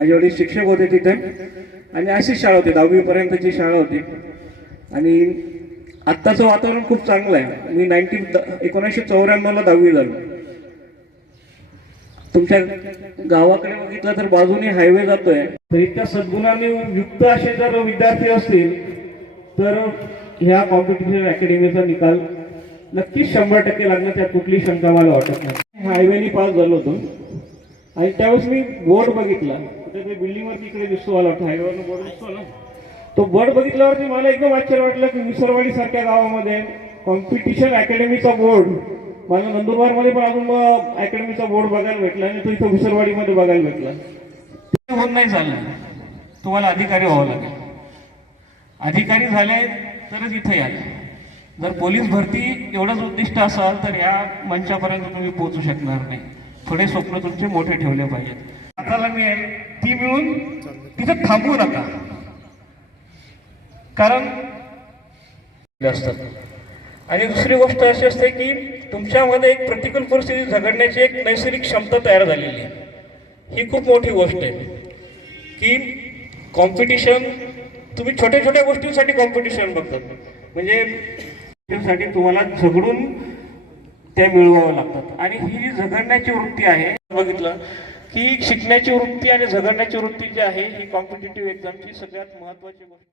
माझे वडील शिक्षक होते तिथे. आणि अशीच शाळा होती दहावीपर्यंतची शाळा होती. आणि आत्ताचं वातावरण खूप चांगलं आहे. मी नाईन्टीन एकोणीसशे चौऱ्याण्णवला दहावी झालो. तुमच्या गावाकडे बघितलं तर बाजूने हायवे जातोय. तर इतक्या सद्गुणाने युक्त असे जर विद्यार्थी असतील तर ह्या कॉम्पिटिशन अकॅडमीचा निकाल नक्कीच शंभर टक्के लागणार. त्यात कुठली शंका मला वाटत नाही. हायवेनी पास झालो होतो. आणि त्यावेळेस मी बोर्ड बघितला. कुठे बिल्डिंगवरती इकडे दिसतो मला वाटतं. हायवेवरनं बोर्ड दिसतो ना? तो बोर्ड बघितल्यावरती मला एकदम आश्चर्य वाटलं की विसरवाडी सारख्या गावामध्ये कॉम्पिटिशन अकॅडमीचा बोर्ड. मला नंदुरबारमध्ये पण अजून अकॅडमीचा बोर्ड बघायला भेटला आणि तो इथं विसरवाडीमध्ये बघायला भेटला. ते होत नाही चाललं तुम्हाला अधिकारी व्हावं लागेल. अधिकारी झाले तरच इथे याल. जर पोलीस भरती एवढंच उद्दिष्ट असाल तर या मंचापर्यंत तुम्ही पोहोचू शकणार नाही. थोडे स्वप्न तुमचे मोठे ठेवले पाहिजेत. हाताला मिळेल ती मिळून तिथं थांबू नका. कारण असतात आणि दुसरी गोष्ट अशी असते की तुमच्यामध्ये एक प्रतिकूल परिस्थिती झगडण्याची एक नैसर्गिक क्षमता तयार झालेली आहे. ही खूप मोठी गोष्ट आहे. की कॉम्पिटिशन तुम्ही छोट्या छोट्या गोष्टींसाठी कॉम्पिटिशन बघतात. म्हणजे साठी तुम्हाला झगडून त्या मिळवावं लागतात. आणि ही जी झगडण्याची वृत्ती आहे बघितलं की शिकण्याची वृत्ती आणि झगडण्याची वृत्ती जी आहे ही कॉम्पिटेटिव्ह एक्झामची सगळ्यात महत्वाची गोष्ट